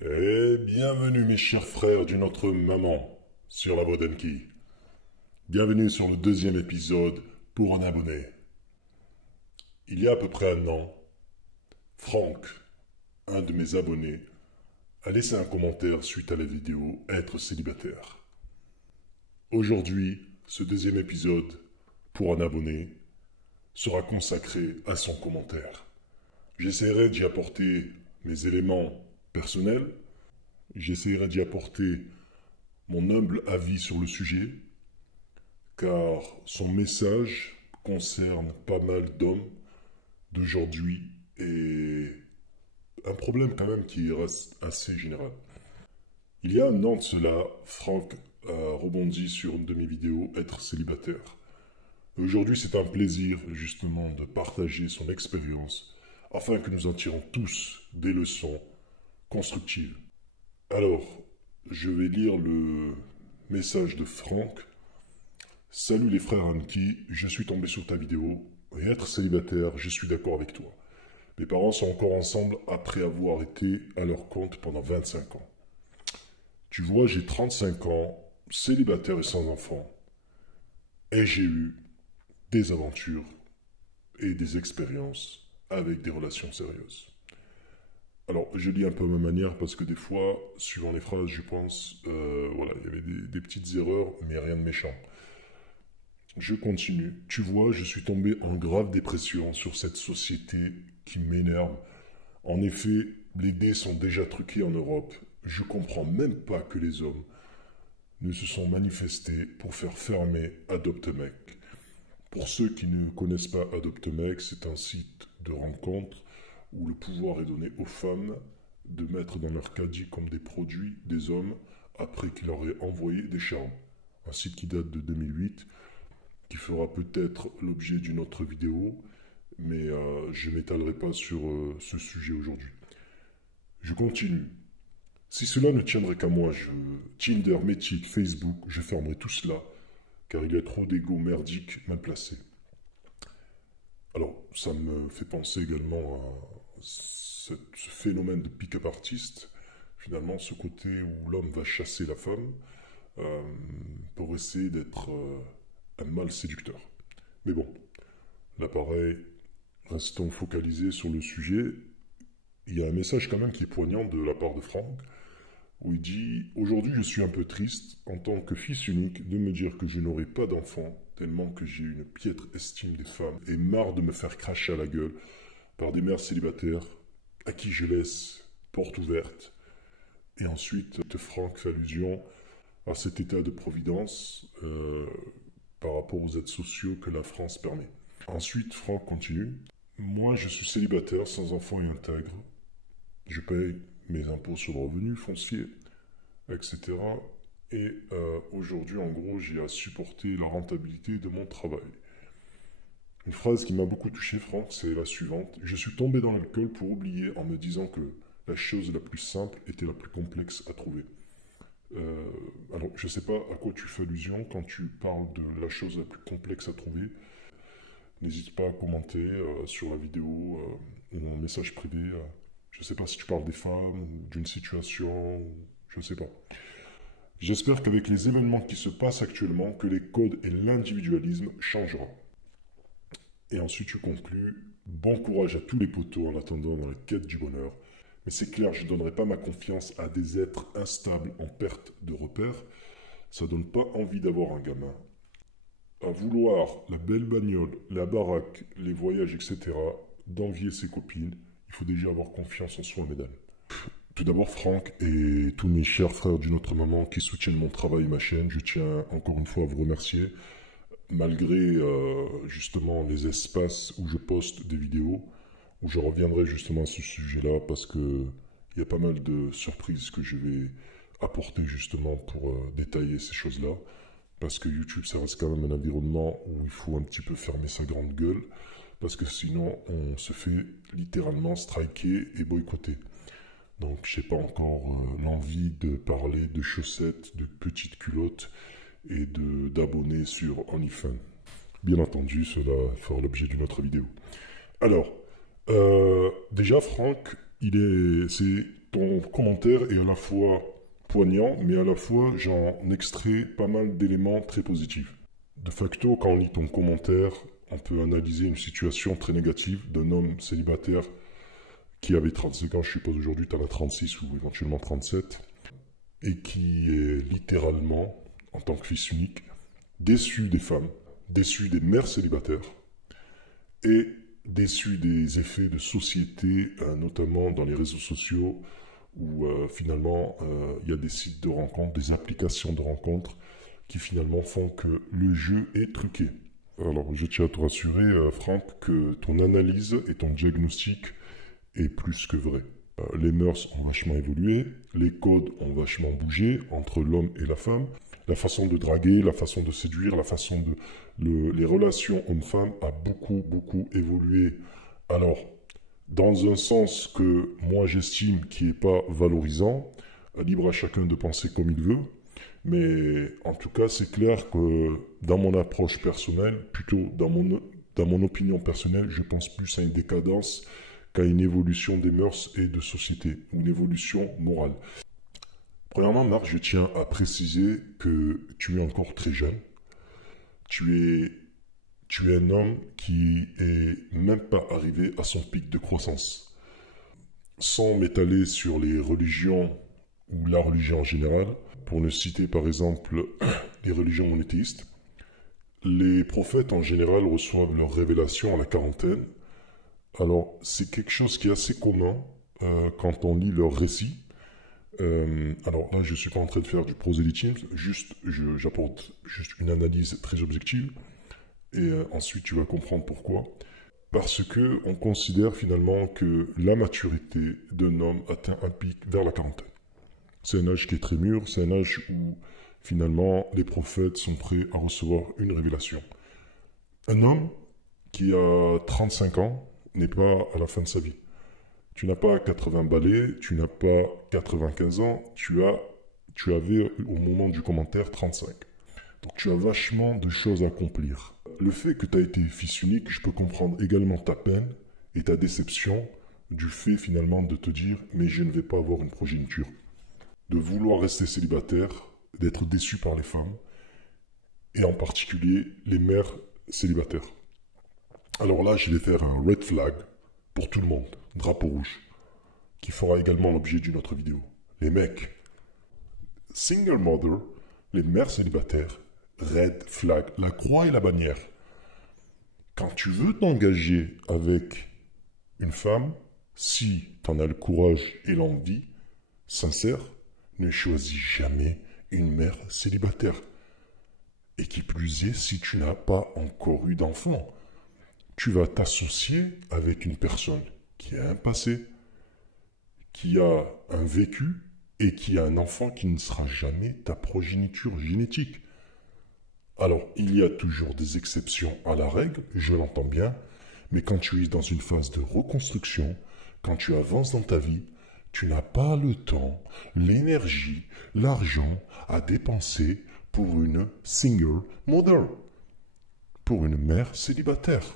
Et bienvenue mes chers frères d'une autre maman sur la voie d'Enki. Bienvenue sur le deuxième épisode pour un abonné. Il y a à peu près un an, Franck, un de mes abonnés, a laissé un commentaire suite à la vidéo Être célibataire. Aujourd'hui, ce deuxième épisode pour un abonné sera consacré à son commentaire. J'essaierai d'y apporter mes éléments personnels, j'essaierai d'y apporter mon humble avis sur le sujet, car son message concerne pas mal d'hommes d'aujourd'hui et un problème quand même qui reste assez général. Il y a un an de cela, Franck a rebondi sur une de mes vidéos Être célibataire. Aujourd'hui, c'est un plaisir justement de partager son expérience afin que nous en tirons tous des leçons constructives. Alors, je vais lire le message de Franck. Salut les frères Anki, je suis tombé sur ta vidéo. Et être célibataire, je suis d'accord avec toi. Mes parents sont encore ensemble après avoir été à leur compte pendant 25 ans. Tu vois, j'ai 35 ans, célibataire et sans enfant. Et j'ai eu des aventures et des expériences avec des relations sérieuses. Alors, je lis un peu à ma manière parce que des fois, suivant les phrases, je pense, voilà, il y avait des petites erreurs, mais rien de méchant. Je continue. Tu vois, je suis tombé en grave dépression sur cette société qui m'énerve. En effet, les dés sont déjà truqués en Europe. Je comprends même pas que les hommes ne se sont manifestés pour faire fermer Adopte-Mec. Pour ceux qui ne connaissent pas Adopte-Mec, c'est un site de rencontre où le pouvoir est donné aux femmes de mettre dans leur caddie comme des produits des hommes après qu'ils leur aient envoyé des charmes. Un site qui date de 2008, qui fera peut-être l'objet d'une autre vidéo, mais je ne m'étalerai pas sur ce sujet aujourd'hui. Je continue. Si cela ne tiendrait qu'à moi, Tinder, Metic, Facebook, je fermerai tout cela, car il y a trop d'ego merdiques mal placés. Alors, ça me fait penser également à ce phénomène de pick-up artiste, finalement, ce côté où l'homme va chasser la femme pour essayer d'être un mâle séducteur. Mais bon, là pareil, restons focalisés sur le sujet. Il y a un message quand même qui est poignant de la part de Franck, où il dit « Aujourd'hui, je suis un peu triste, en tant que fils unique, de me dire que je n'aurai pas d'enfant, tellement que j'ai une piètre estime des femmes et marre de me faire cracher à la gueule par des mères célibataires à qui je laisse porte ouverte. » Et ensuite, Franck fait allusion à cet état de providence par rapport aux aides sociaux que la France permet. Ensuite, Franck continue. « Moi, je suis célibataire, sans enfant et intègre. Je paye mes impôts sur le revenu foncier, etc. Et aujourd'hui, en gros, j'ai à supporter la rentabilité de mon travail. » Une phrase qui m'a beaucoup touché, Franck, c'est la suivante. « Je suis tombé dans l'alcool pour oublier en me disant que la chose la plus simple était la plus complexe à trouver. » Alors, je ne sais pas à quoi tu fais allusion quand tu parles de la chose la plus complexe à trouver. N'hésite pas à commenter sur la vidéo ou en message privé. Je ne sais pas si tu parles des femmes, d'une situation, je ne sais pas. J'espère qu'avec les événements qui se passent actuellement, que les codes et l'individualisme changeront. Et ensuite, tu conclus. Bon courage à tous les poteaux en attendant dans la quête du bonheur. Mais c'est clair, je ne donnerai pas ma confiance à des êtres instables en perte de repères. Ça donne pas envie d'avoir un gamin. À vouloir la belle bagnole, la baraque, les voyages, etc., d'envier ses copines, il faut déjà avoir confiance en soi, mesdames. Tout d'abord, Franck et tous mes chers frères d'une autre maman qui soutiennent mon travail et ma chaîne, je tiens encore une fois à vous remercier. Malgré justement les espaces où je poste des vidéos, où je reviendrai justement à ce sujet-là, parce que il y a pas mal de surprises que je vais apporter justement pour détailler ces choses-là. Parce que YouTube, ça reste quand même un environnement où il faut un petit peu fermer sa grande gueule, parce que sinon, on se fait littéralement striker et boycotter. Donc, je n'ai pas encore l'envie de parler de chaussettes, de petites culottes et d'abonnés sur OnlyFans. Bien entendu, cela fera l'objet d'une autre vidéo. Alors, déjà, Franck, Ton commentaire est à la fois poignant, mais à la fois j'en extrais pas mal d'éléments très positifs. De facto, quand on lit ton commentaire, on peut analyser une situation très négative d'un homme célibataire qui avait 35 ans, je suppose aujourd'hui tu en as 36 ou éventuellement 37, et qui est littéralement, en tant que fils unique, déçu des femmes, déçu des mères célibataires, et déçu des effets de société, notamment dans les réseaux sociaux, où finalement il y a des sites de rencontres, des applications de rencontres, qui finalement font que le jeu est truqué. Alors je tiens à te rassurer, Franck, que ton analyse et ton diagnostic est plus que vrai. Les mœurs ont vachement évolué, les codes ont vachement bougé entre l'homme et la femme, la façon de draguer, la façon de séduire, la façon de... les relations homme-femme a beaucoup évolué. Alors, dans un sens que moi j'estime qui n'est pas valorisant, libre à chacun de penser comme il veut, mais en tout cas c'est clair que dans mon approche personnelle, plutôt dans mon opinion personnelle, je pense plus à une décadence qu'à une évolution des mœurs et de société, ou une évolution morale. Premièrement, Marc, je tiens à préciser que tu es encore très jeune. Tu es un homme qui est même pas arrivé à son pic de croissance. Sans m'étaler sur les religions ou la religion en général, pour ne citer par exemple les religions monothéistes, les prophètes en général reçoivent leurs révélations à la quarantaine. Alors c'est quelque chose qui est assez commun quand on lit leurs récits. Alors là je ne suis pas en train de faire du prosélytisme, j'apporte juste une analyse très objective. Et ensuite tu vas comprendre pourquoi. Parce que on considère finalement que la maturité d'un homme atteint un pic vers la quarantaine. C'est un âge qui est très mûr, c'est un âge où finalement les prophètes sont prêts à recevoir une révélation. Un homme qui a 35 ans n'est pas à la fin de sa vie. Tu n'as pas 80 balais, tu n'as pas 95 ans, tu avais au moment du commentaire 35. Donc tu as vachement de choses à accomplir. Le fait que tu as été fils unique, je peux comprendre également ta peine et ta déception du fait finalement de te dire « mais je ne vais pas avoir une progéniture ». De vouloir rester célibataire, d'être déçu par les femmes, et en particulier les mères célibataires. Alors là, je vais faire un red flag pour tout le monde, drapeau rouge, qui fera également l'objet d'une autre vidéo. Les mecs, single mother, les mères célibataires, red flag, la croix et la bannière. Quand tu veux t'engager avec une femme, si tu en as le courage et l'envie sincère, ne choisis jamais une mère célibataire. Et qui plus est, si tu n'as pas encore eu d'enfant, tu vas t'associer avec une personne qui a un passé, qui a un vécu et qui a un enfant qui ne sera jamais ta progéniture génétique. Alors, il y a toujours des exceptions à la règle, je l'entends bien, mais quand tu es dans une phase de reconstruction, quand tu avances dans ta vie, tu n'as pas le temps, l'énergie, l'argent à dépenser pour une single mother, pour une mère célibataire.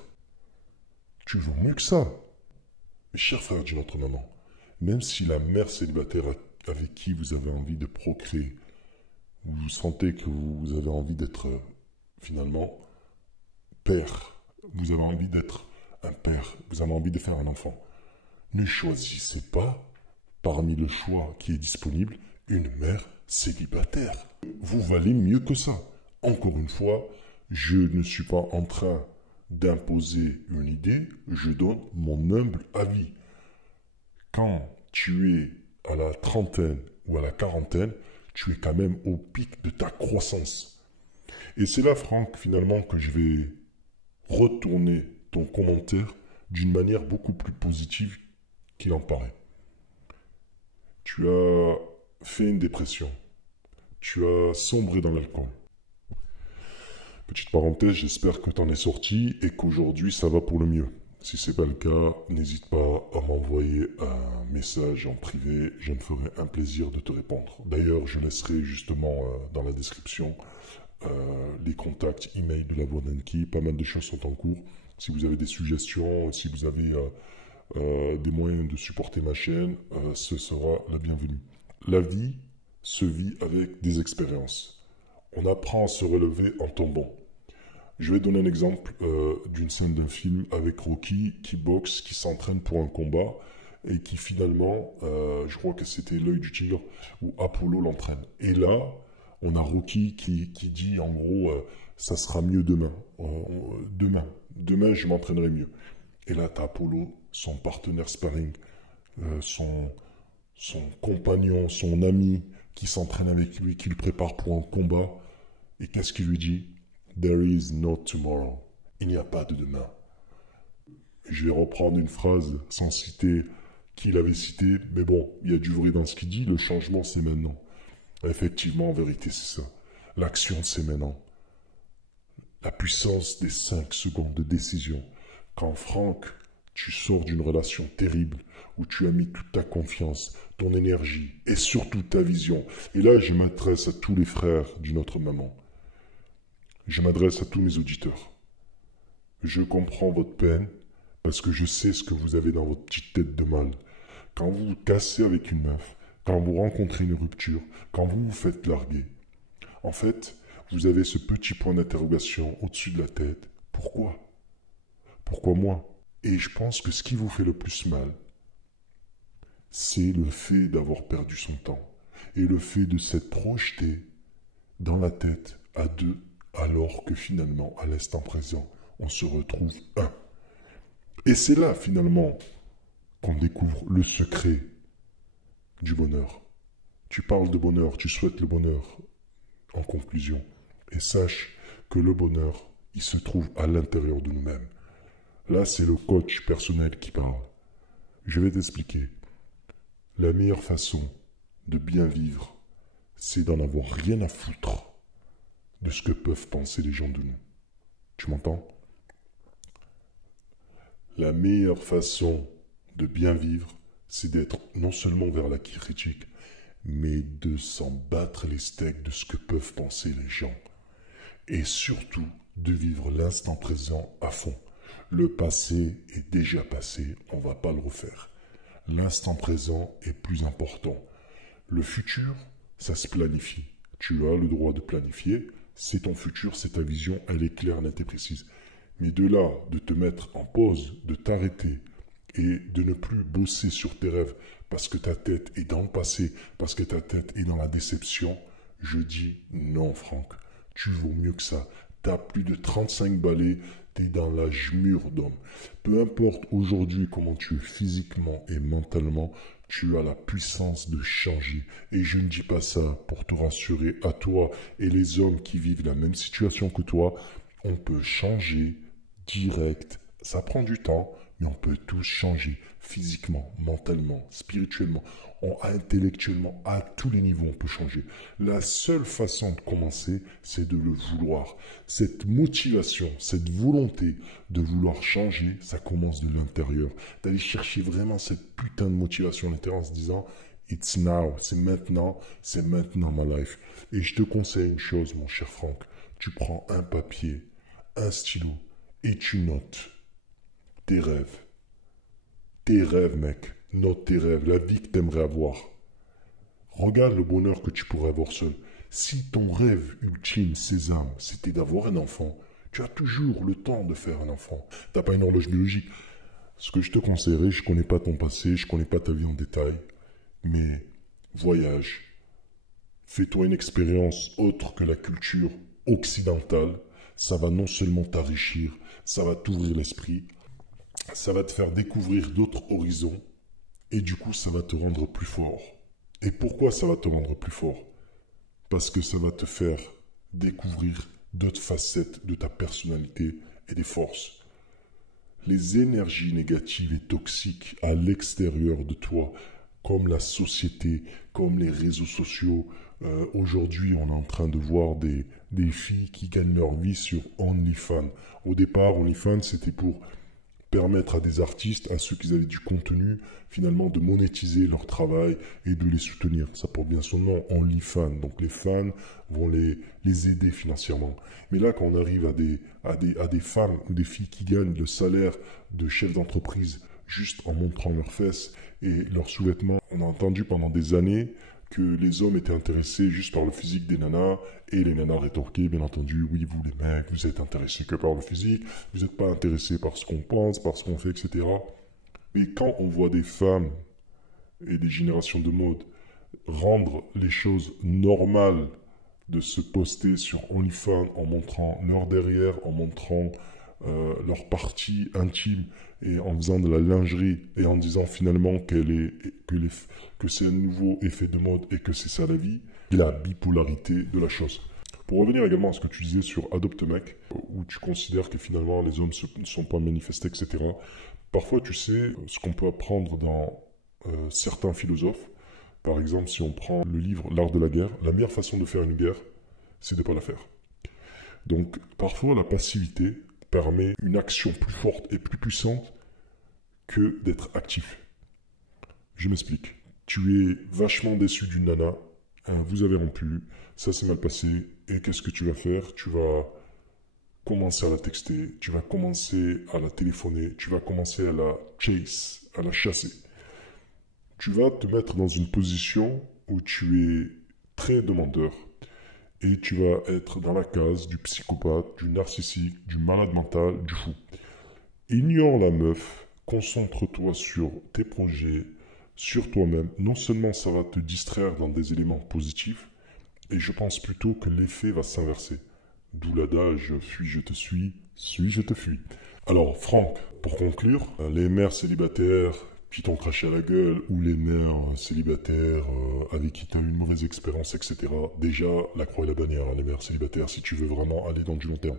Tu vaux mieux que ça. Mes chers frères d'une autre maman, même si la mère célibataire avec qui vous avez envie de procréer, vous sentez que vous avez envie d'être finalement père, vous avez envie d'être un père, vous avez envie de faire un enfant, ne choisissez pas parmi le choix qui est disponible une mère célibataire. Vous valez mieux que ça. Encore une fois, je ne suis pas en train d'imposer une idée, je donne mon humble avis. Quand tu es à la trentaine ou à la quarantaine, tu es quand même au pic de ta croissance. Et c'est là, Franck, finalement, que je vais retourner ton commentaire d'une manière beaucoup plus positive qu'il en paraît. Tu as fait une dépression. Tu as sombré dans l'alcool. Petite parenthèse, j'espère que tu en es sorti et qu'aujourd'hui ça va pour le mieux. Si ce n'est pas le cas, n'hésite pas à m'envoyer un message en privé, je me ferai un plaisir de te répondre. D'ailleurs, je laisserai justement dans la description les contacts email de la voix d'Anki. Pas mal de choses sont en cours. Si vous avez des suggestions, si vous avez des moyens de supporter ma chaîne, ce sera la bienvenue. La vie se vit avec des expériences. On apprend à se relever en tombant. Je vais donner un exemple d'une scène d'un film avec Rocky qui boxe, qui s'entraîne pour un combat et qui finalement, je crois que c'était l'œil du tigre, où Apollo l'entraîne. Et là, on a Rocky qui dit en gros, ça sera mieux demain. Demain, je m'entraînerai mieux. Et là, tu as Apollo, son partenaire sparring, son compagnon, son ami qui s'entraîne avec lui, qui le prépare pour un combat. Et qu'est-ce qu'il lui dit? There is no tomorrow. Il n'y a pas de demain. Je vais reprendre une phrase sans citer qui l'avait cité, mais bon, il y a du vrai dans ce qu'il dit, le changement c'est maintenant. Effectivement, en vérité, c'est ça. L'action c'est maintenant. La puissance des 5 secondes de décision. Quand Franck, tu sors d'une relation terrible où tu as mis toute ta confiance, ton énergie et surtout ta vision. Et là, je m'adresse à tous les frères d'une autre maman. Je m'adresse à tous mes auditeurs. Je comprends votre peine parce que je sais ce que vous avez dans votre petite tête de mal. Quand vous vous cassez avec une meuf, quand vous rencontrez une rupture, quand vous vous faites larguer, en fait, vous avez ce petit point d'interrogation au-dessus de la tête. Pourquoi? Pourquoi moi? Et je pense que ce qui vous fait le plus mal, c'est le fait d'avoir perdu son temps et le fait de s'être projeté dans la tête à deux, alors que finalement, à l'instant présent, on se retrouve un. Et c'est là, finalement, qu'on découvre le secret du bonheur. Tu parles de bonheur, tu souhaites le bonheur, en conclusion. Et sache que le bonheur, il se trouve à l'intérieur de nous-mêmes. Là, c'est le coach personnel qui parle. Je vais t'expliquer. La meilleure façon de bien vivre, c'est d'en avoir rien à foutre de ce que peuvent penser les gens de nous. Tu m'entends? La meilleure façon de bien vivre, c'est d'être non seulement vers la critique, mais de s'en battre les steaks de ce que peuvent penser les gens. Et surtout, de vivre l'instant présent à fond. Le passé est déjà passé, on ne va pas le refaire. L'instant présent est plus important. Le futur, ça se planifie. Tu as le droit de planifier. C'est ton futur, c'est ta vision, elle est claire, nette et précise. Mais de là, de te mettre en pause, de t'arrêter et de ne plus bosser sur tes rêves parce que ta tête est dans le passé, parce que ta tête est dans la déception, je dis non, Franck. Tu vaux mieux que ça. T'as plus de 35 balais, t'es dans l'âge mûr d'homme. Peu importe aujourd'hui comment tu es physiquement et mentalement, tu as la puissance de changer. Et je ne dis pas ça pour te rassurer à toi et les hommes qui vivent la même situation que toi. On peut changer direct. Ça prend du temps, mais on peut tous changer physiquement, mentalement, spirituellement, intellectuellement, à tous les niveaux on peut changer. La seule façon de commencer, c'est de le vouloir. Cette motivation, cette volonté de vouloir changer, ça commence de l'intérieur. D'aller chercher vraiment cette putain de motivation à l'intérieur en se disant « It's now », c'est maintenant my life. Et je te conseille une chose, mon cher Franck, tu prends un papier, un stylo, et tu notes tes rêves. Tes rêves, mec. Note tes rêves, la vie que t'aimerais avoir. Regarde le bonheur que tu pourrais avoir seul. Si ton rêve ultime, sésame, c'était d'avoir un enfant, tu as toujours le temps de faire un enfant. T'as pas une horloge biologique. Ce que je te conseillerais, je connais pas ton passé, je connais pas ta vie en détail, mais voyage. Fais-toi une expérience autre que la culture occidentale. Ça va non seulement t'enrichir, ça va t'ouvrir l'esprit, ça va te faire découvrir d'autres horizons et du coup ça va te rendre plus fort. Et pourquoi ça va te rendre plus fort? Parce que ça va te faire découvrir d'autres facettes de ta personnalité et des forces. Les énergies négatives et toxiques à l'extérieur de toi, comme la société, comme les réseaux sociaux. Aujourd'hui, on est en train de voir des filles qui gagnent leur vie sur OnlyFans. Au départ, OnlyFans, c'était pour permettre à des artistes, à ceux qui avaient du contenu, finalement, de monétiser leur travail et de les soutenir. Ça porte bien son nom, OnlyFans. Donc les fans vont les aider financièrement. Mais là, quand on arrive à des femmes ou des filles qui gagnent le salaire de chef d'entreprise, juste en montrant leurs fesses et leurs sous-vêtements. On a entendu pendant des années que les hommes étaient intéressés juste par le physique des nanas, et les nanas rétorquaient, bien entendu, oui, vous les mecs, vous êtes intéressés que par le physique, vous n'êtes pas intéressés par ce qu'on pense, par ce qu'on fait, etc. Mais quand on voit des femmes et des générations de mode rendre les choses normales de se poster sur OnlyFans en montrant leur derrière, en montrant leur partie intime et en faisant de la lingerie et en disant finalement que c'est un nouveau effet de mode et que c'est ça la vie, et la bipolarité de la chose. Pour revenir également à ce que tu disais sur Adopte Mec, où tu considères que finalement les hommes ne sont pas manifestés, etc. Parfois, tu sais, ce qu'on peut apprendre dans certains philosophes, par exemple, si on prend le livre L'art de la guerre, la meilleure façon de faire une guerre, c'est de ne pas la faire. Donc, parfois, la passivité permet une action plus forte et plus puissante que d'être actif. Je m'explique. Tu es vachement déçu d'une nana, vous avez rompu, ça s'est mal passé, et qu'est-ce que tu vas faire? Tu vas commencer à la texter, tu vas commencer à la téléphoner, tu vas commencer à la chase, à la chasser. Tu vas te mettre dans une position où tu es très demandeur et tu vas être dans la case du psychopathe, du narcissique, du malade mental, du fou. Ignore la meuf, concentre-toi sur tes projets, sur toi-même. Non seulement ça va te distraire dans des éléments positifs, et je pense plutôt que l'effet va s'inverser. D'où l'adage « fuis je te suis je te fuis ». Alors Franck, pour conclure, les mères célibataires qui t'ont craché à la gueule, ou les mères célibataires avec qui tu as eu une mauvaise expérience, etc. Déjà, la croix et la bannière, les mères célibataires, si tu veux vraiment aller dans du long terme.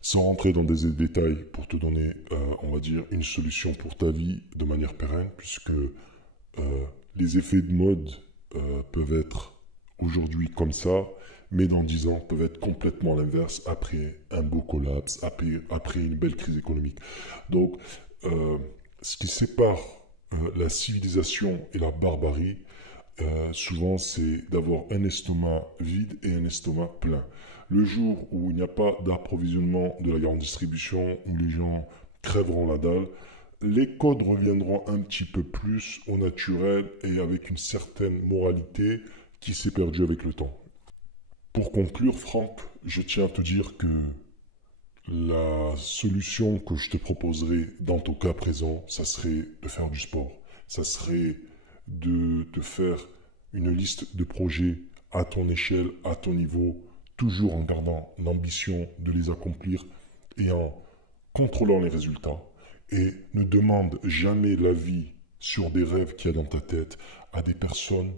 Sans rentrer dans des détails pour te donner, on va dire, une solution pour ta vie de manière pérenne, puisque les effets de mode peuvent être aujourd'hui comme ça, mais dans 10 ans peuvent être complètement l'inverse après un beau collapse, après une belle crise économique. Donc, ce qui sépare la civilisation et la barbarie, souvent, c'est d'avoir un estomac vide et un estomac plein. Le jour où il n'y a pas d'approvisionnement de la grande distribution, où les gens crèveront la dalle, les codes reviendront un petit peu plus au naturel et avec une certaine moralité qui s'est perdue avec le temps. Pour conclure, Franck, je tiens à te dire que la solution que je te proposerais dans ton cas présent, ça serait de faire du sport. Ça serait de te faire une liste de projets à ton échelle, à ton niveau, toujours en gardant l'ambition de les accomplir et en contrôlant les résultats. Et ne demande jamais l'avis sur des rêves qu'il y a dans ta tête à des personnes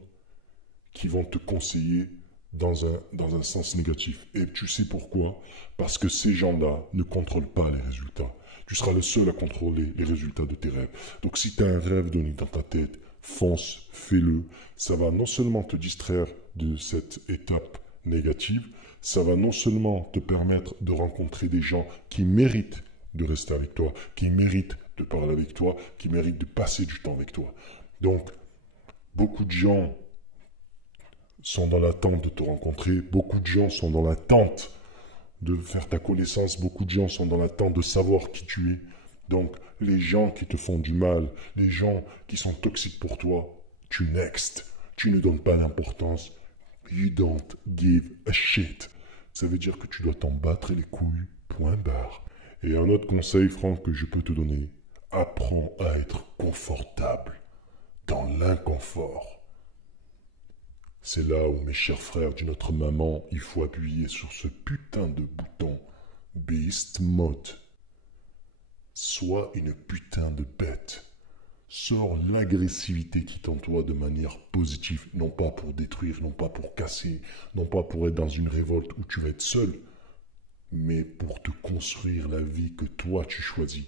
qui vont te conseiller dans un sens négatif. Et tu sais pourquoi? Parce que ces gens-là ne contrôlent pas les résultats. Tu seras le seul à contrôler les résultats de tes rêves. Donc si tu as un rêve donné dans ta tête, fonce, fais-le. Ça va non seulement te distraire de cette étape négative, ça va non seulement te permettre de rencontrer des gens qui méritent de rester avec toi, qui méritent de parler avec toi, qui méritent de passer du temps avec toi. Donc, beaucoup de gens sont dans l'attente de te rencontrer, beaucoup de gens sont dans l'attente de faire ta connaissance, beaucoup de gens sont dans l'attente de savoir qui tu es. Donc, les gens qui te font du mal, les gens qui sont toxiques pour toi, tu next. Tu ne donnes pas d'importance. You don't give a shit. Ça veut dire que tu dois t'en battre les couilles, point barre. Et un autre conseil, Franck, que je peux te donner, apprends à être confortable dans l'inconfort. C'est là où, mes chers frères d'une autre maman, il faut appuyer sur ce putain de bouton Beast Mode. Sois une putain de bête. Sors l'agressivité qui t'entoure de manière positive, non pas pour détruire, non pas pour casser, non pas pour être dans une révolte où tu vas être seul, mais pour te construire la vie que toi tu choisis.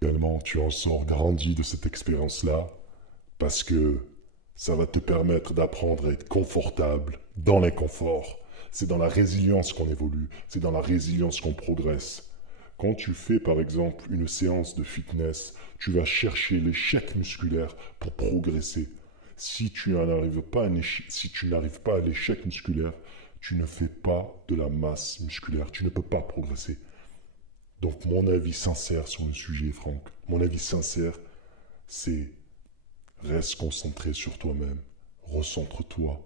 Également, tu en sors grandi de cette expérience-là, parce que ça va te permettre d'apprendre à être confortable dans l'inconfort. C'est dans la résilience qu'on évolue, c'est dans la résilience qu'on progresse. Quand tu fais par exemple une séance de fitness, tu vas chercher l'échec musculaire pour progresser. Si tu n'arrives pas à l'échec musculaire, tu ne fais pas de la masse musculaire, tu ne peux pas progresser. Donc mon avis sincère sur le sujet, Franck, mon avis sincère, c'est reste concentré sur toi-même, recentre-toi,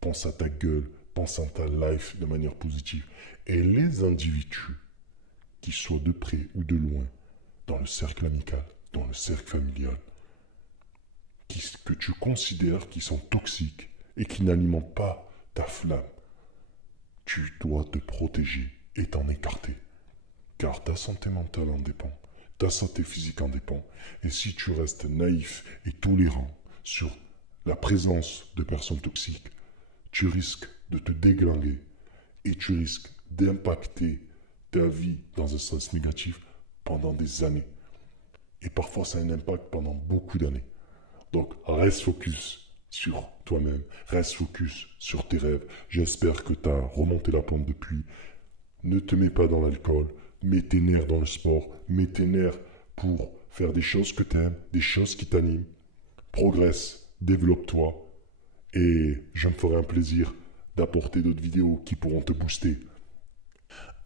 pense à ta gueule, pense à ta life de manière positive. Et les individus, qu'ils soient de près ou de loin, dans le cercle amical, dans le cercle familial, que tu considères qui sont toxiques et qui n'alimentent pas ta flamme, tu dois te protéger et t'en écarter. Car ta santé mentale en dépend, ta santé physique en dépend. Et si tu restes naïf et tolérant sur la présence de personnes toxiques, tu risques de te déglinguer et tu risques d'impacter ta vie dans un sens négatif pendant des années. Et parfois, ça a un impact pendant beaucoup d'années. Donc, reste focus sur toi-même, reste focus sur tes rêves. J'espère que tu as remonté la pente depuis. Ne te mets pas dans l'alcool, mets tes nerfs dans le sport, mets tes nerfs pour faire des choses que tu aimes, des choses qui t'animent. Progresse, développe-toi et je me ferai un plaisir d'apporter d'autres vidéos qui pourront te booster.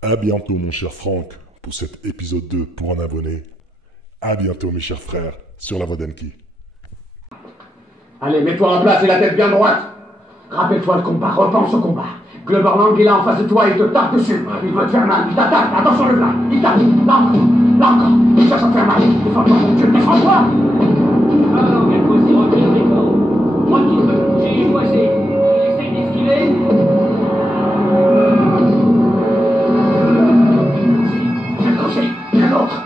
À bientôt mon cher Franck pour cet épisode 2 pour un abonné. À bientôt mes chers frères sur la voie d'Enki. Allez, mets-toi en place et la tête bien droite. Rappelle-toi le combat, repense au combat. Globerlang est là en face de toi et il te tape dessus. Il veut te faire mal, il t'attaque, attention le plat. Il tape, là encore, il cherche à te faire mal. Défends-toi mon Dieu, défends-toi. Alors, quel coup, c'est recul, d'accord. Moi qui peux bouger, choisir. Il essaye d'esquiver. Viens crochet, viens l'autre.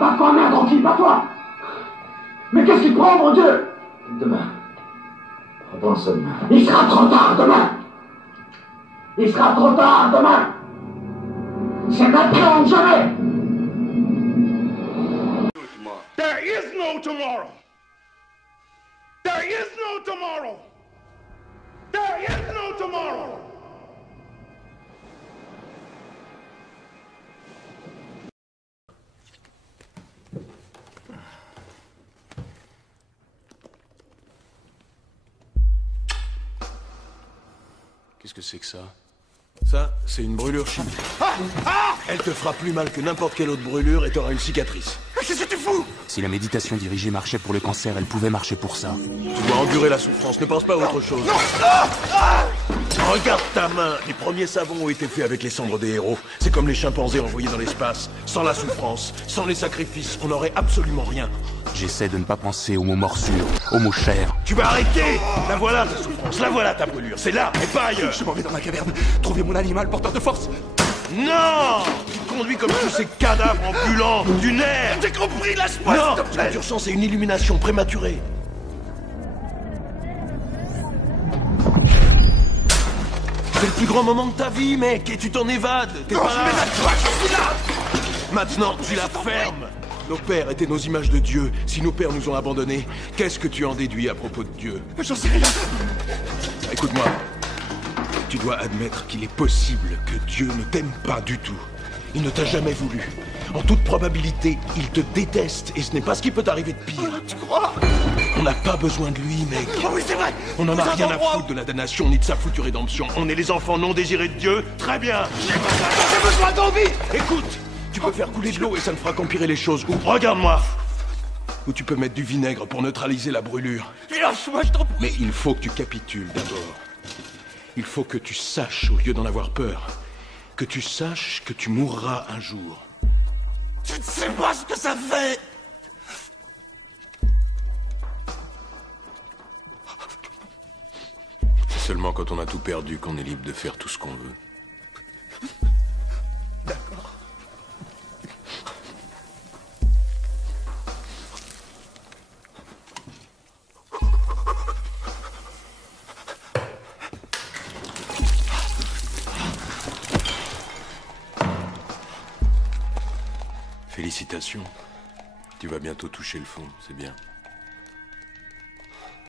Bats-toi, merde, tranquille, bats-toi. Mais qu'est-ce qu'il prend, mon Dieu? Demain. Repense demain. Il sera trop tard demain. Il sera trop tard demain. C'est maintenant ou jamais. There is no tomorrow. There is no tomorrow. There is no tomorrow. Qu'est-ce que c'est que ça? Ça, c'est une brûlure chimique. Elle te fera plus mal que n'importe quelle autre brûlure et t'auras une cicatrice. Qu'est-ce que tu fous? Si la méditation dirigée marchait pour le cancer, elle pouvait marcher pour ça. Tu dois endurer la souffrance, ne pense pas à autre chose. Regarde ta main. Les premiers savons ont été faits avec les cendres des héros. C'est comme les chimpanzés envoyés dans l'espace. Sans la souffrance, sans les sacrifices, on n'aurait absolument rien. J'essaie de ne pas penser aux mots morsures, aux mots chers. Tu vas arrêter. La voilà ta souffrance, la voilà ta brûlure. C'est là et pas ailleurs. Je m'en vais dans la caverne. Trouver mon animal porteur de force. Non! Tu te conduis comme tous ces cadavres ambulants du nerf. J'ai compris, lâche-moi. Non! s'il te plaît. La turgence, c'est une illumination prématurée. C'est le plus grand moment de ta vie, mec, et tu t'en évades. T'es Non, pas je là. vais là, toi, je suis là. Maintenant, tu la fermes. Nos pères étaient nos images de Dieu. Si nos pères nous ont abandonnés, qu'est-ce que tu en déduis à propos de Dieu? J'en sais rien. Écoute-moi. Tu dois admettre qu'il est possible que Dieu ne t'aime pas du tout. Il ne t'a jamais voulu. En toute probabilité, il te déteste, et ce n'est pas ce qui peut t'arriver de pire. Tu crois? On n'a pas besoin de lui, mec. Oh oui, c'est vrai. On n'en a Nous rien avons à droit. foutre de la damnation ni de sa foutue rédemption. On est les enfants non désirés de Dieu. Très bien. J'ai besoin d'envie. Écoute, tu peux faire couler de l'eau et ça ne fera qu'empirer les choses. Ou regarde-moi. Ou tu peux mettre du vinaigre pour neutraliser la brûlure. Lâche-moi, je t'en prie. Mais il faut que tu capitules d'abord. Il faut que tu saches, au lieu d'en avoir peur, que tu saches que tu mourras un jour. Tu ne sais pas ce que ça fait. C'est seulement quand on a tout perdu qu'on est libre de faire tout ce qu'on veut. D'accord. Félicitations. Tu vas bientôt toucher le fond, c'est bien.